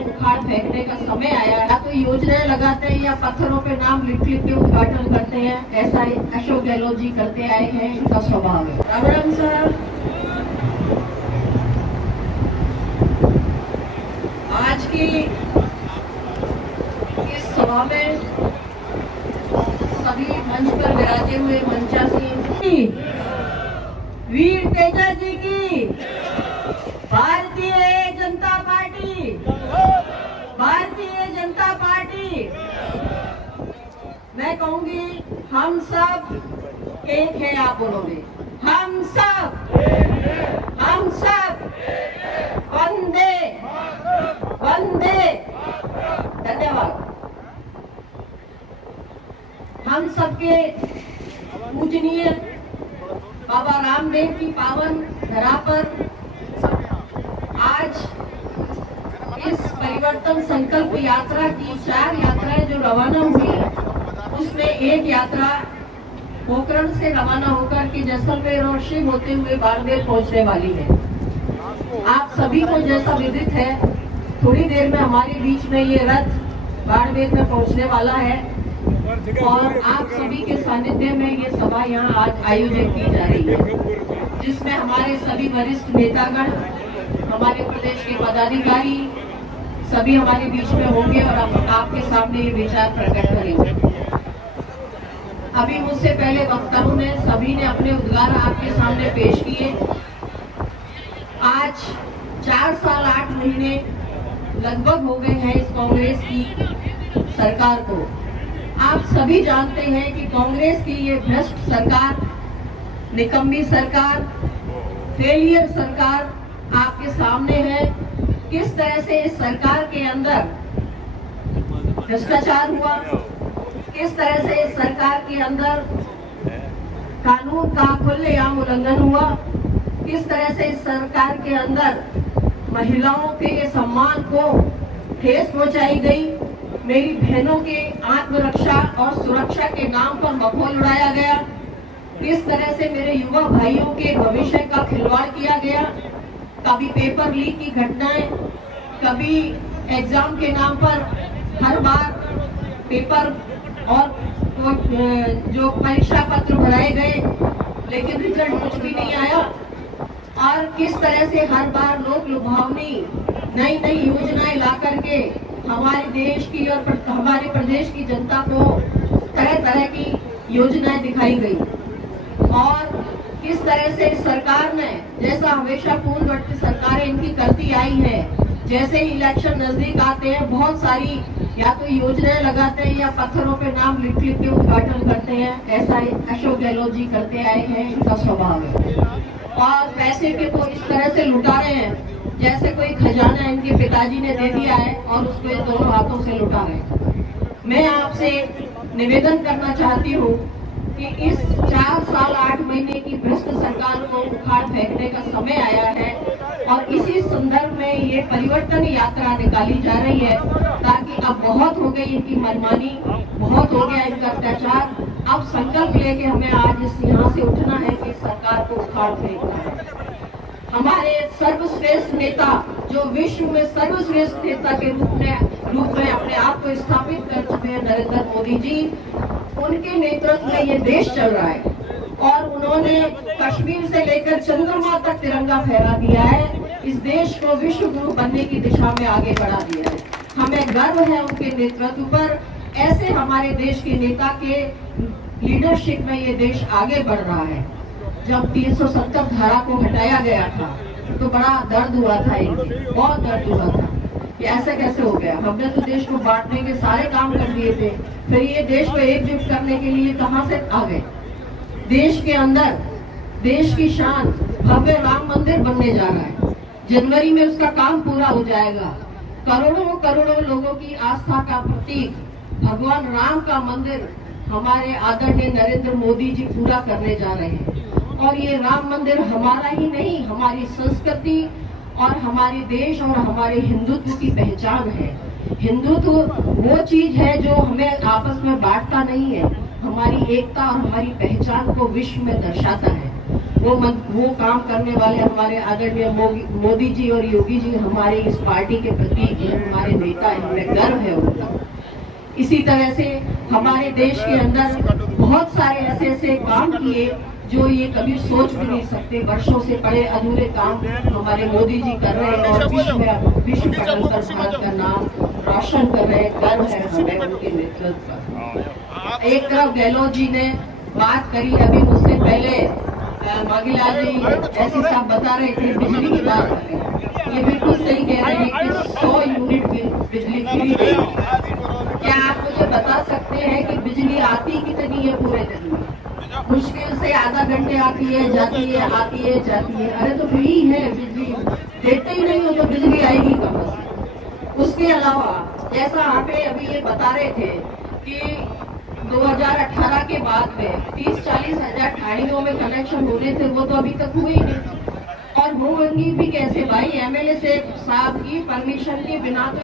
उखाड़ फेंकने का समय आया है। तो योजनाएं लगाते हैं या पत्थरों पे नाम लिख लिख के उद्घाटन करते हैं, ऐसा अशोक गहलोत जी करते आए हैं, इनका स्वभाव है। राम राम सर, आज की इस सभा में सभी मंच पर विराजे हुए मंचासीन वीर तेजा जी की, भारतीय जनता पार्टी, भारतीय जनता पार्टी। मैं कहूंगी हम सब एक है, आप बोलोगे हम सब वंदे वंदे। धन्यवाद। हम सबके पूजनीय बाबा रामदेव की पावन धरा पर आज इस परिवर्तन संकल्प यात्रा की 4 यात्राएं जो रवाना हुई, उसमें एक यात्रा पोखरण से रवाना होकर के जैसलमेर और शिव होते हुए बाड़मेर पहुंचने वाली है। आप सभी को जैसा विदित है, थोड़ी देर में हमारे बीच में ये रथ बाड़मेर में पहुंचने वाला है और आप सभी के सानिध्य में ये सभा यहाँ आज आयोजित की जा रही है, जिसमें हमारे सभी वरिष्ठ नेतागण, हमारे प्रदेश के पदाधिकारी सभी हमारे बीच में होंगे और आपके सामने ये विचार प्रकट करेंगे। अभी मुझसे पहले वक्ताओं ने सभी ने अपने उद्गार आपके सामने पेश किए। आज 4 साल 8 महीने लगभग हो गए हैं इस कांग्रेस की सरकार को। आप सभी जानते हैं कि कांग्रेस की ये भ्रष्ट सरकार, निकम्मी सरकार, फेलियर सरकार आपके सामने है। किस तरह से इस सरकार के अंदर भ्रष्टाचार हुआ, किस तरह से इस सरकार के अंदर कानून का खुलेआम उल्लंघन हुआ, किस तरह से इस सरकार के अंदर महिलाओं के सम्मान को ठेस पहुंचाई गई, मेरी बहनों के आत्मरक्षा और सुरक्षा के नाम पर मखौल उड़ाया गया, किस तरह से मेरे युवा भाइयों के भविष्य का खिलवाड़ किया गया। कभी पेपर लीक की घटनाएं, कभी एग्जाम के नाम पर हर बार पेपर और जो परीक्षा पत्र भराए गए लेकिन रिजल्ट कुछ भी नहीं आया, और किस तरह से हर बार लोग लुभावनी नई नई योजनाएं ला करके हमारे देश की और हमारे प्रदेश की जनता को तरह तरह की योजनाएं दिखाई गई। और किस तरह से इस सरकार ने, जैसा हमेशा पूर्ववर्ती सरकारें इनकी करती आई है, जैसे ही इलेक्शन नजदीक आते हैं बहुत सारी या तो योजनाएं लगाते हैं या पत्थरों पे नाम लिख लिख के उद्घाटन करते हैं, ऐसा अशोक गहलोत जी करते आए हैं, इनका स्वभाव है। और पैसे के तो इस तरह से लुटा रहे हैं जैसे कोई खजाना इनके पिताजी ने दे दिया है और उसको इन दोनों हाथों से लुटा रहे हैं। मैं आपसे निवेदन करना चाहती हूँ कि इस 4 साल 8 महीने की भ्रष्ट सरकार को उखाड़ फेंकने का समय आया है और इसी संदर्भ में ये परिवर्तन यात्रा निकाली जा रही है, ताकि अब बहुत हो गई इनकी मनमानी, बहुत हो गया इनका अत्याचार। अब संकल्प लेके हमें आज इस यहाँ से उठना है कि सरकार को उखाड़ फेंकना है। हमारे सर्वश्रेष्ठ नेता, जो विश्व में सर्वश्रेष्ठ नेता के रूप में अपने आप को स्थापित कर चुके हैं, नरेंद्र मोदी जी, उनके नेतृत्व में ये देश चल रहा है और उन्होंने कश्मीर से लेकर चंद्रमा तक तिरंगा फहरा दिया है। इस देश को विश्व गुरु बनने की दिशा में आगे बढ़ा दिया है। हमें गर्व है उनके नेतृत्व पर। ऐसे हमारे देश के नेता के लीडरशिप में ये देश आगे बढ़ रहा है। जब 370 धारा को हटाया गया था तो बड़ा दर्द हुआ था, इनकी बहुत दर्द हुआ था, ये ऐसा कैसे हो गया। हमने तो देश को बांटने के सारे काम कर दिए थे, फिर ये देश को एकजुट करने के लिए कहां से आ गए। देश के अंदर देश की शान भव्य राम मंदिर बनने जा रहा है। जनवरी में उसका काम पूरा हो जाएगा। करोड़ों लोगों की आस्था का प्रतीक भगवान राम का मंदिर हमारे आदरणीय नरेंद्र मोदी जी पूरा करने जा रहे हैं। और ये राम मंदिर हमारा ही नहीं, हमारी संस्कृति और हमारे देश और हमारे हिंदुत्व की पहचान है। हिंदुत्व वो चीज है जो हमें आपस में बांटता नहीं है, हमारी एकता और हमारी पहचान को विश्व में दर्शाता है। वो काम करने वाले हमारे आदरणीय मोदी जी और योगी जी हमारे इस पार्टी के प्रतीक हैं, हमारे नेता हैं, हमें गर्व है उनका। इसी तरह से हमारे देश के अंदर बहुत सारे ऐसे काम किए जो ये कभी सोच भी नहीं सकते। वर्षों से पड़े अधूरे काम हमारे मोदी जी कर रहे हैं और विश्व पटल पर भारत का नाम रोशन कर रहे हैं। गर्व है हमें उनके नेतृत्व पर। एक तरफ गहलोत जी ने बात करी, अभी मुझसे पहले मांगीलाल जी ऐसी साहब बता रहे थे बिजली की बात कर रहे हैं। ये बिल्कुल सही कह रहे हैं कि 100 यूनिट बिजली फ्री देगी। क्या आप मुझे बता सकते हैं कि बिजली आती कितनी है पूरे दिन में? मुश्किल से आधा घंटे आती है, जाती है, आती है, जाती है। अरे तो फ्री है बिजली, देते ही नहीं हो तो बिजली आएगी कहां से? उसके अलावा जैसा आप अभी ये बता रहे थे कि 2018 के बाद में 30-40 हजार ठाणियों में कनेक्शन होने थे, वो तो अभी तक हुए ही नहीं। और भूमंगी भी कैसे भाई? एमएलए से साहब की परमिशन के बिना तो